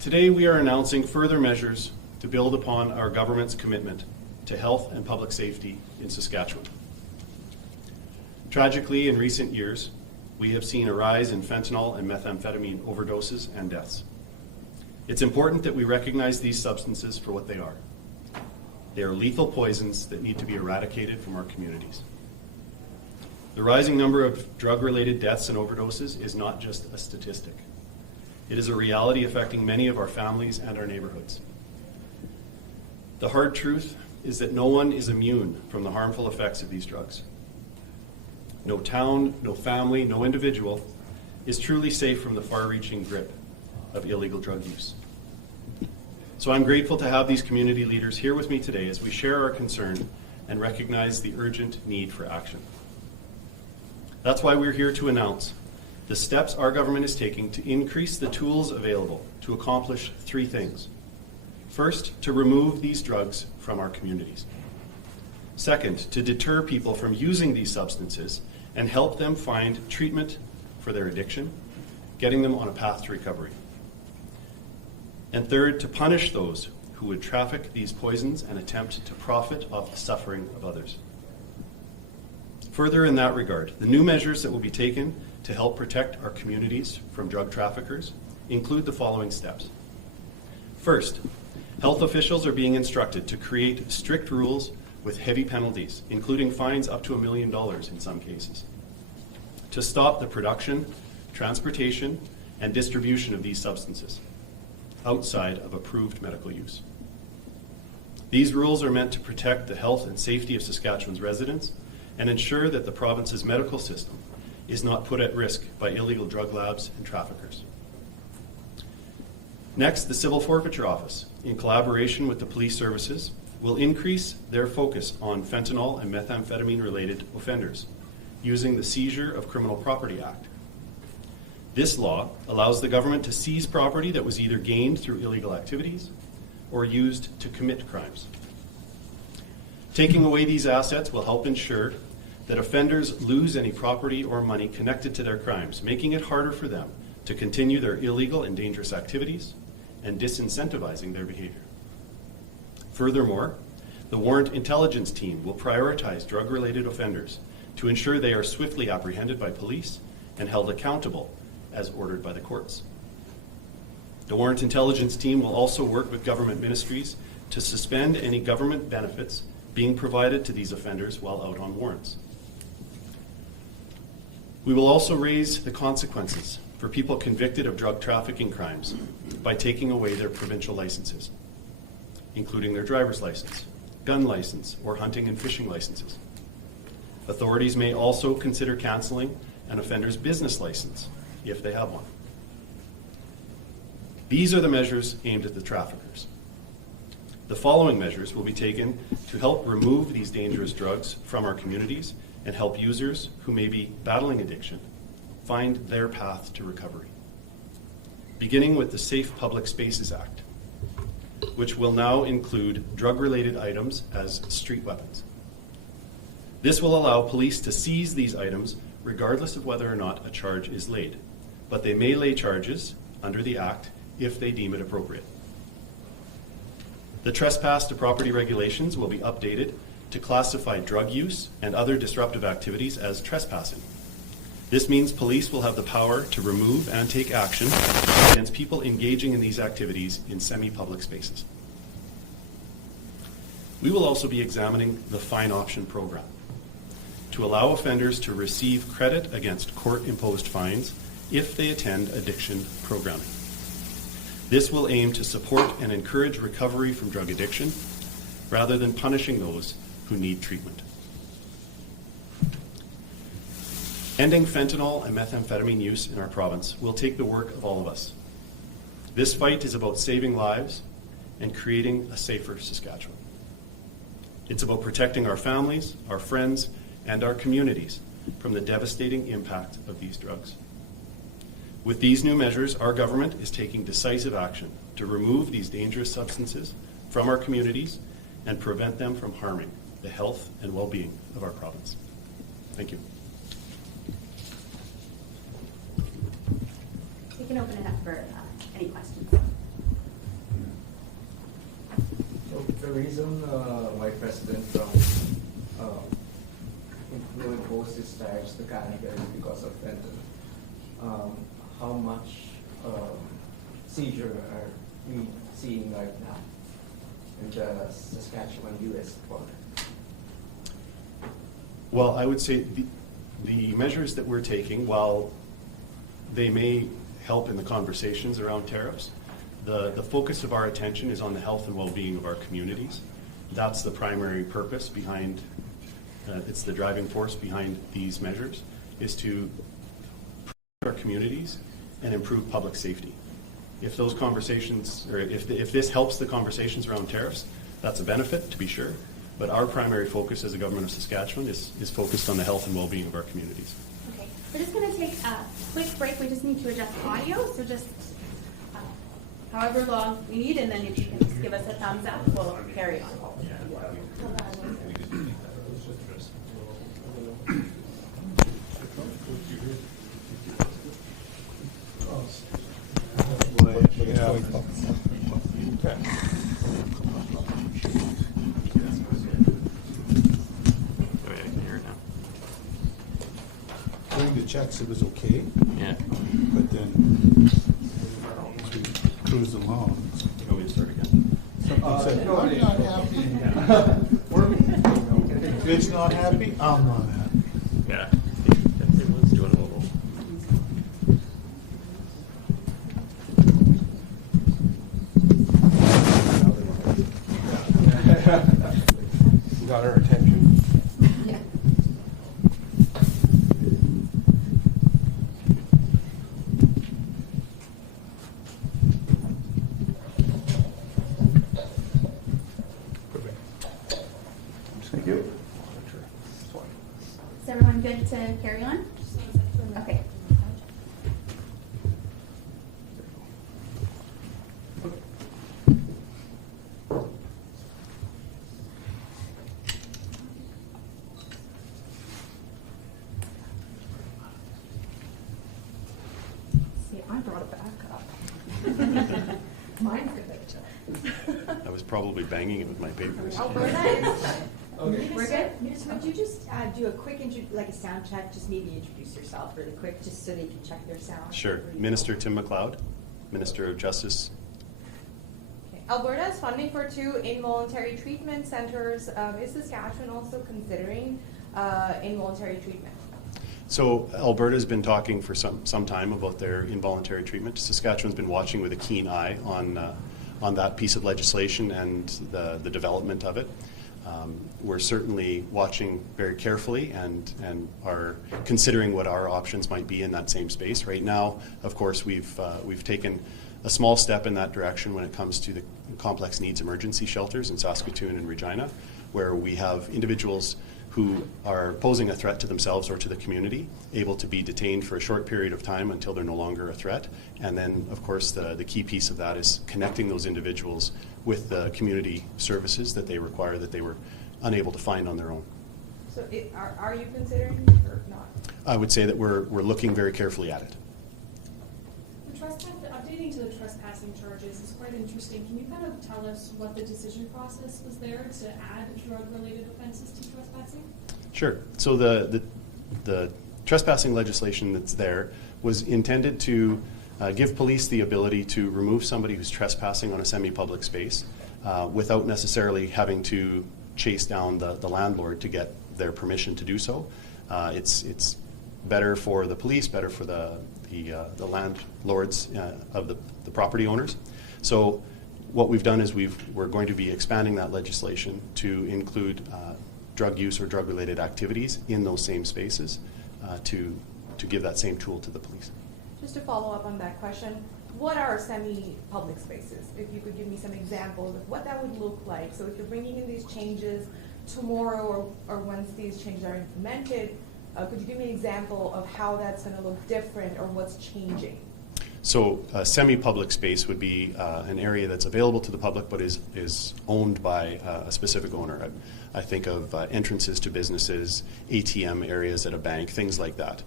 Today we are announcing further measures to build upon our government's commitment to health and public safety in Saskatchewan. Tragically, in recent years, we have seen a rise in fentanyl and methamphetamine overdoses and deaths. It's important that we recognize these substances for what they are. They are lethal poisons that need to be eradicated from our communities. The rising number of drug-related deaths and overdoses is not just a statistic. It is a reality affecting many of our families and our neighborhoods. The hard truth is that no one is immune from the harmful effects of these drugs. No town, no family, no individual is truly safe from the far-reaching grip of illegal drug use. So I'm grateful to have these community leaders here with me today as we share our concern and recognize the urgent need for action. That's why we're here to announce the steps our government is taking to increase the tools available to accomplish three things. First, to remove these drugs from our communities. Second, to deter people from using these substances and help them find treatment for their addiction, getting them on a path to recovery. And third, to punish those who would traffic these poisons and attempt to profit off the suffering of others. Further in that regard, the new measures that will be taken to help protect our communities from drug traffickers include the following steps. First, health officials are being instructed to create strict rules with heavy penalties, including fines up to $1 million in some cases, to stop the production, transportation, and distribution of these substances outside of approved medical use. These rules are meant to protect the health and safety of Saskatchewan's residents and ensure that the province's medical system is not put at risk by illegal drug labs and traffickers. Next, the Civil Forfeiture Office, in collaboration with the police services, will increase their focus on fentanyl and methamphetamine-related offenders using the Seizure of Criminal Property Act. This law allows the government to seize property that was either gained through illegal activities or used to commit crimes. Taking away these assets will help ensure that offenders lose any property or money connected to their crimes, making it harder for them to continue their illegal and dangerous activities and disincentivizing their behavior. Furthermore, the Warrant Intelligence Team will prioritize drug-related offenders to ensure they are swiftly apprehended by police and held accountable as ordered by the courts. The Warrant Intelligence Team will also work with government ministries to suspend any government benefits being provided to these offenders while out on warrants. We will also raise the consequences for people convicted of drug trafficking crimes by taking away their provincial licenses, including their driver's license, gun license, or hunting and fishing licenses. Authorities may also consider canceling an offender's business license if they have one. These are the measures aimed at the traffickers. The following measures will be taken to help remove these dangerous drugs from our communities and help users who may be battling addiction find their path to recovery. Beginning with the Safe Public Spaces Act, which will now include drug-related items as street weapons. This will allow police to seize these items regardless of whether or not a charge is laid, but they may lay charges under the Act if they deem it appropriate. The trespass to property regulations will be updated to classify drug use and other disruptive activities as trespassing. This means police will have the power to remove and take action against people engaging in these activities in semi-public spaces. We will also be examining the fine option program to allow offenders to receive credit against court-imposed fines if they attend addiction programming. This will aim to support and encourage recovery from drug addiction rather than punishing those who need treatment. Ending fentanyl and methamphetamine use in our province will take the work of all of us. This fight is about saving lives and creating a safer Saskatchewan. It's about protecting our families, our friends, and our communities from the devastating impact of these drugs. With these new measures, our government is taking decisive action to remove these dangerous substances from our communities and prevent them from harming the health and well-being of our province. Thank you. We can open it up for any questions. The reason why President Trump will impose these tariffs to Canada is because of fentanyl. How much seizure are we seeing right now in the Saskatchewan U.S. border? Well, I would say the measures that we're taking, while they may help in the conversations around tariffs, the focus of our attention is on the health and well-being of our communities. That's the primary purpose behind, it's the driving force behind these measures, is to protect our communities and improve public safety. If those conversations, or if this helps the conversations around tariffs, that's a benefit, to be sure. But our primary focus as a government of Saskatchewan is focused on the health and well-being of our communities. Okay, we're just going to take a quick break. We just need to adjust audio, so just however long we need, and then if you can just give us a thumbs up, we'll carry on. Doing the checks, it was okay, Yeah. but then we cruised along. You want me to start again? Something said, I'm not happy. It's not happy, I'm not happy. Yeah. Everyone's doing a little. Got our attention. Yeah. Thank you. Is everyone good to carry on? Okay. See, I brought it back up. Mine's good. I was probably banging it with my papers. Okay. We're good? Would you just do a quick, like a sound check, just maybe introduce yourself really quick, just so they can check their sound? Sure. Minister Tim MacLeod, Minister of Justice. Alberta is funding for 2 involuntary treatment centers. Is Saskatchewan also considering involuntary treatment? So Alberta's been talking for some time about their involuntary treatment. Saskatchewan's been watching with a keen eye on that piece of legislation and the development of it. We're certainly watching very carefully and are considering what our options might be in that same space. Right now, of course, we've taken a small step in that direction when it comes to the complex needs emergency shelters in Saskatoon and Regina, where we have individuals who are posing a threat to themselves or to the community, able to be detained for a short period of time until they're no longer a threat. And then, of course, the key piece of that is connecting those individuals with the community services that they require that they were unable to find on their own. So are you considering or not? I would say that we're looking very carefully at it. Updating to the trespassing charges is quite interesting. Can you kind of tell us what the decision process was there to add drug-related offenses to trespassing? Sure. So the trespassing legislation that's there was intended to give police the ability to remove somebody who's trespassing on a semi-public space without necessarily having to chase down the landlord to get their permission to do so. It's better for the police, better for the landlords of the property owners. So what we've done is we're going to be expanding that legislation to include drug use or drug-related activities in those same spaces to give that same tool to the police. Just to follow up on that question, what are semi-public spaces? If you could give me some examples of what that would look like. So if you're bringing in these changes tomorrow or once these changes are implemented, could you give me an example of how that's going to look different or what's changing? So a semi-public space would be an area that's available to the public but is owned by a specific owner. I think of entrances to businesses, ATM areas at a bank, things like that.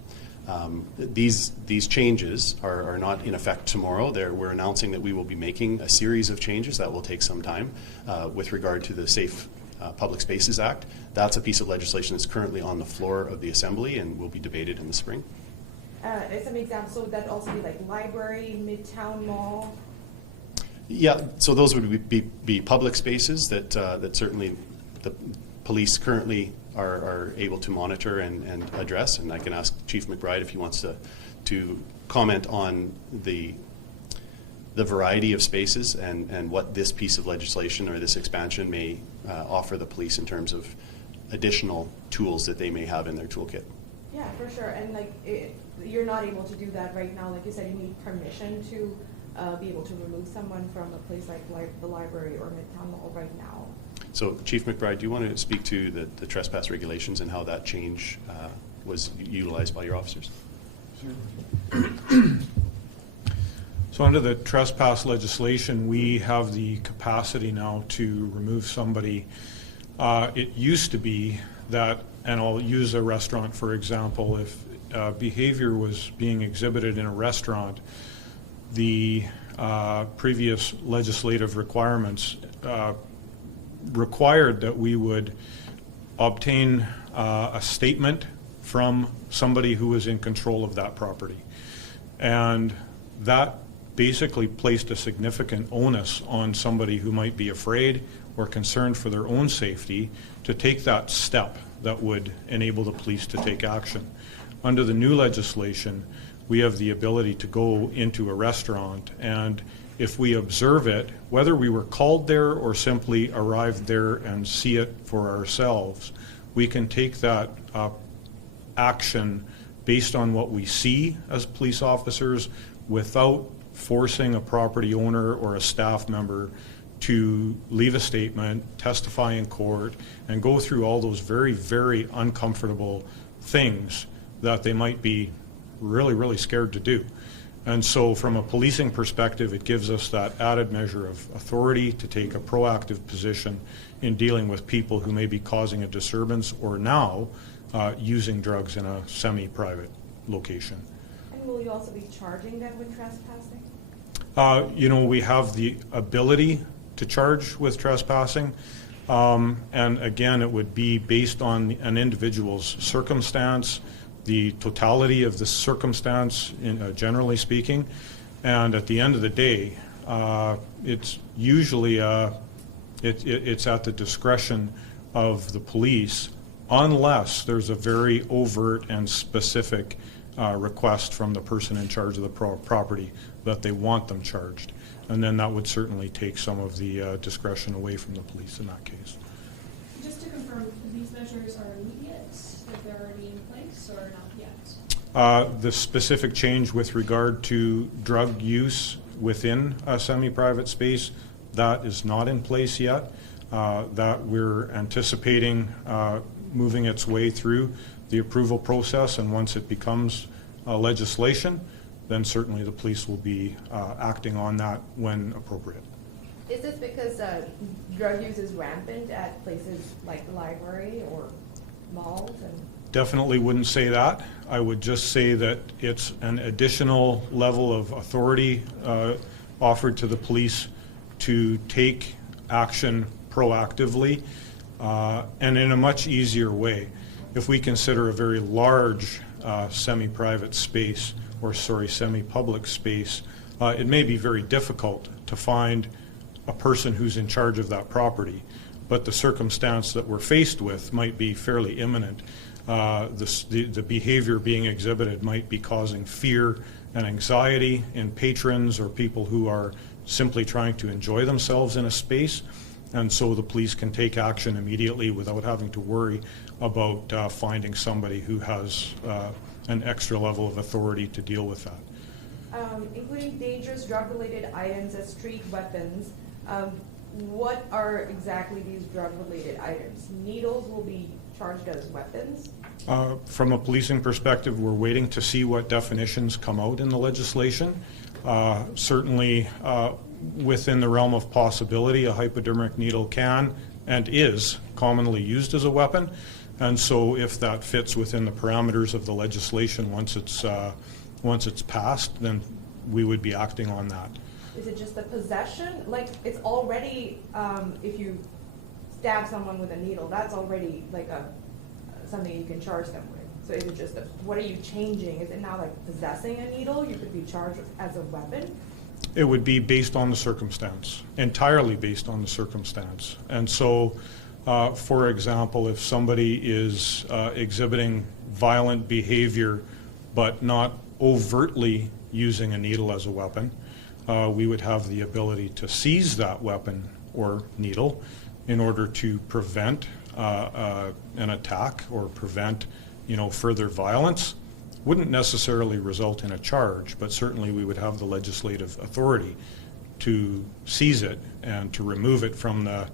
These changes are not in effect tomorrow. We're announcing that we will be making a series of changes that will take some time with regard to the Safe Public Spaces Act. That's a piece of legislation that's currently on the floor of the Assembly and will be debated in the spring. Some examples, so would that also be like library, Midtown Mall? Yeah, so those would be public spaces that certainly the police currently are able to monitor and address, and I can ask Chief McBride if he wants to comment on the variety of spaces and what this piece of legislation or this expansion may offer the police in terms of additional tools that they may have in their toolkit. Yeah, for sure. And like, you're not able to do that right now. Like you said, you need permission to be able to remove someone from a place like the library or Midtown Mall right now. So, Chief McBride, do you want to speak to the trespass regulations and how that change was utilized by your officers? So under the trespass legislation, we have the capacity now to remove somebody. It used to be that, and I'll use a restaurant for example, if behavior was being exhibited in a restaurant, the previous legislative requirements required that we would obtain a statement from somebody who was in control of that property. And that basically placed a significant onus on somebody who might be afraid or concerned for their own safety to take that step that would enable the police to take action. Under the new legislation, we have the ability to go into a restaurant, and if we observe it, whether we were called there or simply arrived there and see it for ourselves, we can take that action based on what we see as police officers without forcing a property owner or a staff member to leave a statement, testify in court, and go through all those very, very uncomfortable things that they might be really, really scared to do. And so from a policing perspective, it gives us that added measure of authority to take a proactive position in dealing with people who may be causing a disturbance or now using drugs in a semi-private location. And will you also be charging them with trespassing? We have the ability to charge with trespassing. And again, it would be based on an individual's circumstance, the totality of the circumstance, generally speaking. And at the end of the day, it's usually it's at the discretion of the police, unless there's a very overt and specific request from the person in charge of the property that they want them charged. And then that would certainly take some of the discretion away from the police in that case. Just to confirm, these measures are immediate, that they're already in place, or not yet? The specific change with regard to drug use within a semi-private space, that is not in place yet. That we're anticipating moving its way through the approval process, and once it becomes legislation, then certainly the police will be acting on that when appropriate. Is this because drug use is rampant at places like the library or malls? And Definitely wouldn't say that. I would just say that it's an additional level of authority offered to the police to take action proactively and in a much easier way. If we consider a very large semi-private space, or semi-public space, it may be very difficult to find a person who's in charge of that property, but the circumstance that we're faced with might be fairly imminent. The behavior being exhibited might be causing fear and anxiety in patrons or people who are simply trying to enjoy themselves in a space, and so the police can take action immediately without having to worry about finding somebody who has an extra level of authority to deal with that. Including dangerous drug-related items as street weapons, what are exactly these drug-related items? Needles will be charged as weapons? From a policing perspective, we're waiting to see what definitions come out in the legislation. Certainly, within the realm of possibility, a hypodermic needle can and is commonly used as a weapon. And so if that fits within the parameters of the legislation once it's passed, then we would be acting on that. Is it just the possession? Like, it's already, if you stab someone with a needle, that's already like something you can charge them with. So is it just, what are you changing? Is it now like possessing a needle? You could be charged as a weapon? It would be based on the circumstance, entirely based on the circumstance. And so, for example, if somebody is exhibiting violent behavior but not overtly using a needle as a weapon, we would have the ability to seize that weapon or needle in order to prevent an attack or prevent, further violence. Wouldn't necessarily result in a charge, but certainly we would have the legislative authority to seize it and to remove it from the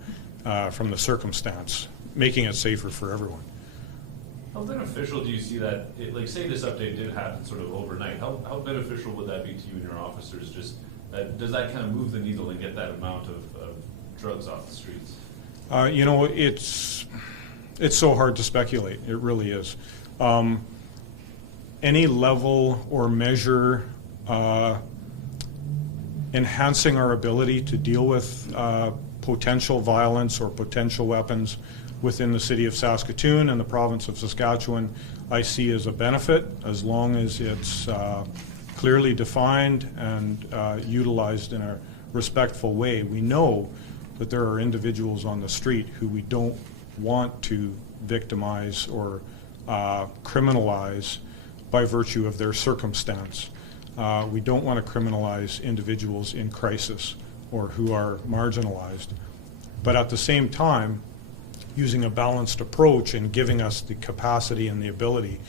circumstance, making it safer for everyone. How beneficial do you see that, say this update did happen sort of overnight, how beneficial would that be to you and your officers? Just does that kind of move the needle and get that amount of drugs off the streets? It's so hard to speculate. It really is. Any level or measure enhancing our ability to deal with potential violence or potential weapons within the city of Saskatoon and the province of Saskatchewan, I see as a benefit, as long as it's clearly defined and utilized in a respectful way. We know that there are individuals on the street who we don't want to victimize or criminalize by virtue of their circumstance. We don't want to criminalize individuals in crisis or who are marginalized. But at the same time, using a balanced approach and giving us the capacity and the ability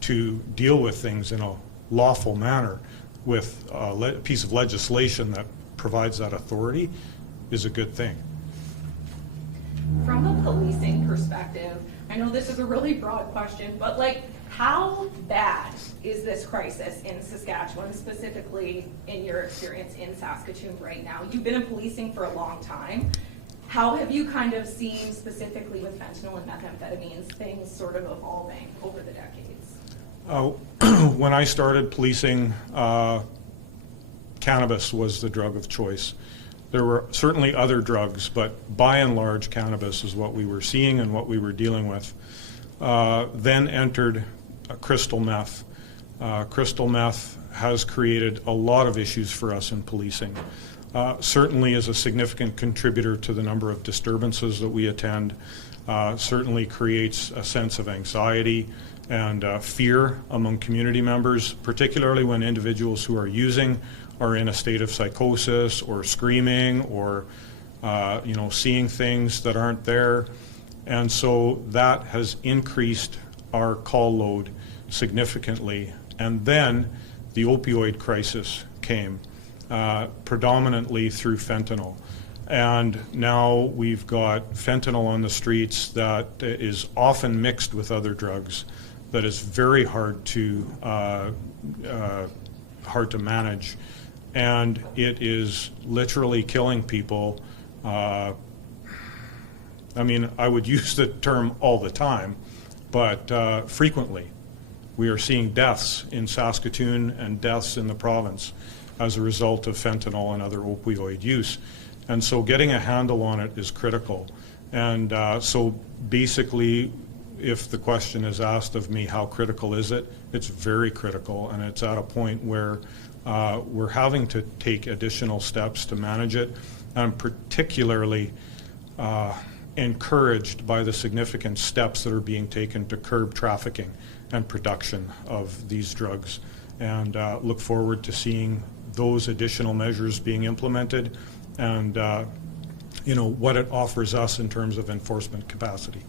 to deal with things in a lawful manner with a piece of legislation that provides that authority is a good thing. From a policing perspective, I know this is a really broad question, but how bad is this crisis in Saskatchewan, specifically in your experience in Saskatoon right now? You've been in policing for a long time. How have you kind of seen, specifically with fentanyl and methamphetamines, things sort of evolving over the decades? When I started policing, cannabis was the drug of choice. There were certainly other drugs, but by and large, cannabis is what we were seeing and what we were dealing with. Then entered crystal meth. Crystal meth has created a lot of issues for us in policing. Certainly is a significant contributor to the number of disturbances that we attend. Certainly creates a sense of anxiety and fear among community members, particularly when individuals who are using are in a state of psychosis or screaming or seeing things that aren't there. And so that has increased our call load significantly. And then the opioid crisis came, predominantly through fentanyl. And now we've got fentanyl on the streets that is often mixed with other drugs, that is very hard to manage. And it is literally killing people. I would use the term all the time, but frequently. We are seeing deaths in Saskatoon and deaths in the province as a result of fentanyl and other opioid use. And so getting a handle on it is critical. And so basically, if the question is asked of me, how critical is it? It's very critical, and it's at a point where we're having to take additional steps to manage it. I'm particularly encouraged by the significant steps that are being taken to curb trafficking and production of these drugs, and look forward to seeing those additional measures being implemented and what it offers us in terms of enforcement capacity.